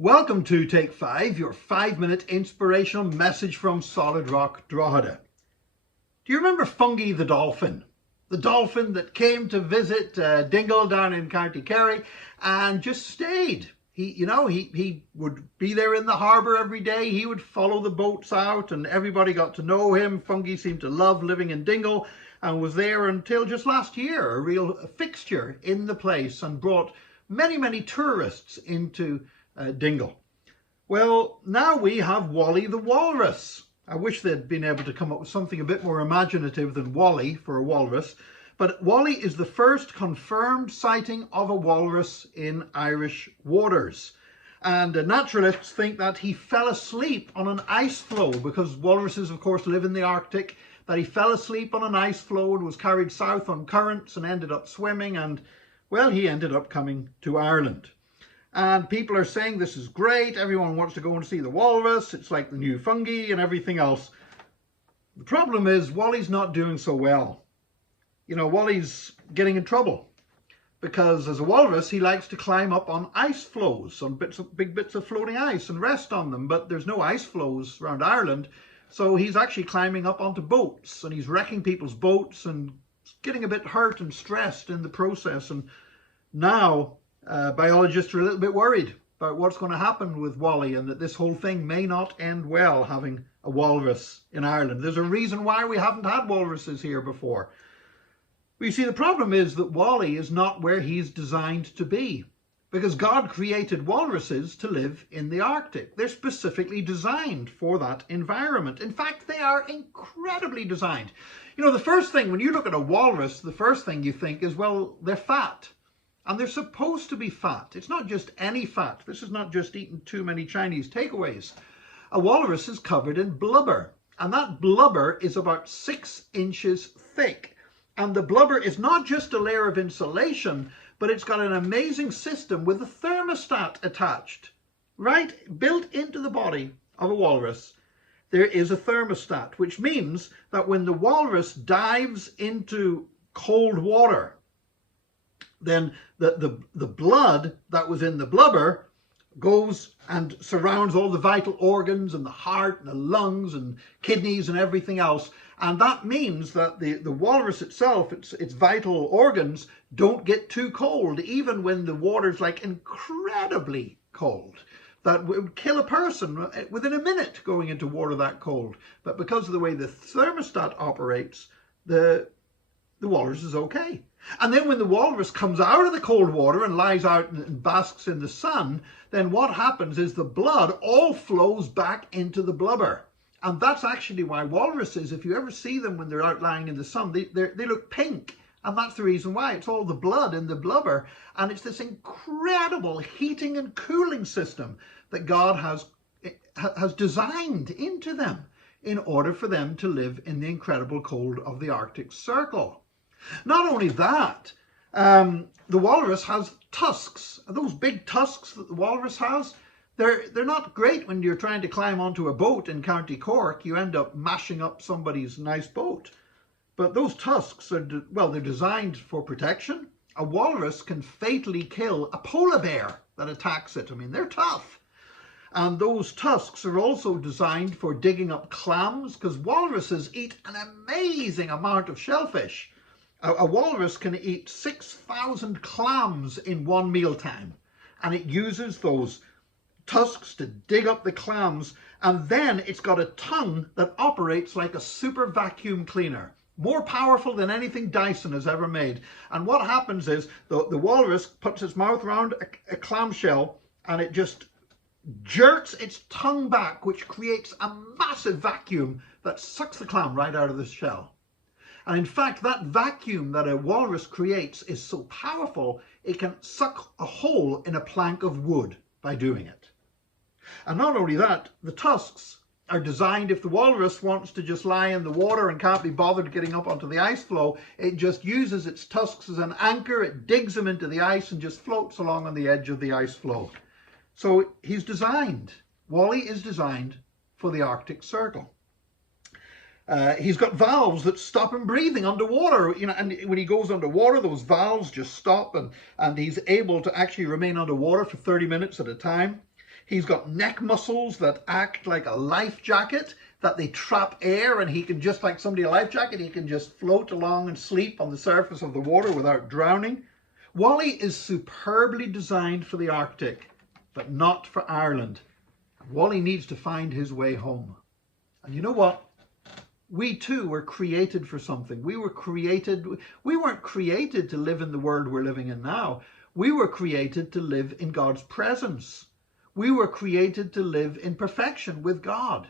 Welcome to Take 5, your 5-minute inspirational message from Solid Rock, Drogheda. Do you remember Fungie the dolphin? The dolphin that came to visit Dingle down in County Kerry and just stayed. He would be there in the harbour every day. He would follow the boats out and everybody got to know him. Fungie seemed to love living in Dingle and was there until just last year, a real fixture in the place, and brought many tourists into Dingle. Well, now we have Wally the Walrus. I wish they'd been able to come up with something a bit more imaginative than Wally for a walrus, but Wally is the first confirmed sighting of a walrus in Irish waters. And naturalists think that he fell asleep on an ice floe, because walruses of course live in the Arctic, that he fell asleep on an ice floe and was carried south on currents and ended up swimming, and well, he ended up coming to Ireland. And people are saying this is great, everyone wants to go and see the walrus, it's like the new Fungie and everything else. The problem is Wally's not doing so well. You know, Wally's getting in trouble because as a walrus he likes to climb up on ice floes, on big bits of floating ice, and rest on them, but there's no ice floes around Ireland, so he's actually climbing up onto boats and he's wrecking people's boats and getting a bit hurt and stressed in the process. And now biologists are a little bit worried about what's going to happen with Wally, and that this whole thing may not end well, having a walrus in Ireland. There's a reason why we haven't had walruses here before. But you see, the problem is that Wally is not where he's designed to be, because God created walruses to live in the Arctic. They're specifically designed for that environment. In fact, they are incredibly designed. You know, the first thing, when you look at a walrus, the first thing you think is, well, they're fat. And they're supposed to be fat. It's not just any fat. This is not just eating too many Chinese takeaways. A walrus is covered in blubber, and that blubber is about 6 inches thick. And the blubber is not just a layer of insulation, but it's got an amazing system with a thermostat attached. Right? Built into the body of a walrus, there is a thermostat, which means that when the walrus dives into cold water, then the blood that was in the blubber goes and surrounds all the vital organs and the heart and the lungs and kidneys and everything else. And that means that the walrus itself, its vital organs, don't get too cold, even when the water's like incredibly cold. That would kill a person within a minute going into water that cold. But because of the way the thermostat operates, the walrus is okay. And then when the walrus comes out of the cold water and lies out and basks in the sun, then what happens is the blood all flows back into the blubber. And that's actually why walruses, if you ever see them when they're out lying in the sun, they look pink. And that's the reason why. It's all the blood in the blubber. And it's this incredible heating and cooling system that God has designed into them in order for them to live in the incredible cold of the Arctic Circle. Not only that, the walrus has tusks. Those big tusks that the walrus has, they're not great when you're trying to climb onto a boat in County Cork. You end up mashing up somebody's nice boat. But those tusks are, they're designed for protection. A walrus can fatally kill a polar bear that attacks it. I mean, they're tough. And those tusks are also designed for digging up clams, because walruses eat an amazing amount of shellfish. A walrus can eat 6,000 clams in one mealtime, and it uses those tusks to dig up the clams, and then it's got a tongue that operates like a super vacuum cleaner, more powerful than anything Dyson has ever made. And what happens is the walrus puts its mouth around a clamshell and it just jerks its tongue back, which creates a massive vacuum that sucks the clam right out of the shell. And in fact, that vacuum that a walrus creates is so powerful, it can suck a hole in a plank of wood by doing it. And not only that, the tusks are designed, if the walrus wants to just lie in the water and can't be bothered getting up onto the ice floe, it just uses its tusks as an anchor, it digs them into the ice and just floats along on the edge of the ice floe. So he's designed, Wally is designed for the Arctic Circle. He's got valves that stop him breathing underwater, and when he goes underwater, those valves just stop, and he's able to actually remain underwater for 30 minutes at a time. He's got neck muscles that act like a life jacket, that they trap air, and he can, just like somebody a life jacket, he can just float along and sleep on the surface of the water without drowning. Wally is superbly designed for the Arctic, but not for Ireland. Wally needs to find his way home. And you know what? We too were created for something. We weren't created to live in the world we're living in now. We were created to live in God's presence. We were created to live in perfection with God.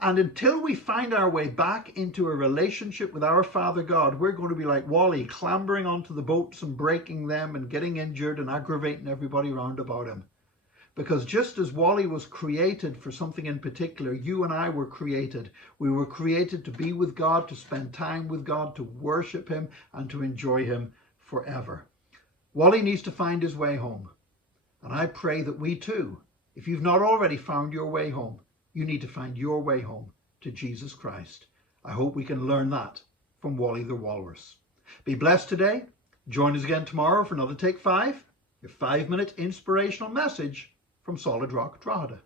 And until we find our way back into a relationship with our Father God, we're going to be like Wally, clambering onto the boats and breaking them and getting injured and aggravating everybody round about him. Because just as Wally was created for something in particular, you and I were created. We were created to be with God, to spend time with God, to worship him, and to enjoy him forever. Wally needs to find his way home. And I pray that we too, if you've not already found your way home, you need to find your way home to Jesus Christ. I hope we can learn that from Wally the Walrus. Be blessed today. Join us again tomorrow for another Take 5, your 5-minute inspirational message from Solid Rock Drogheda.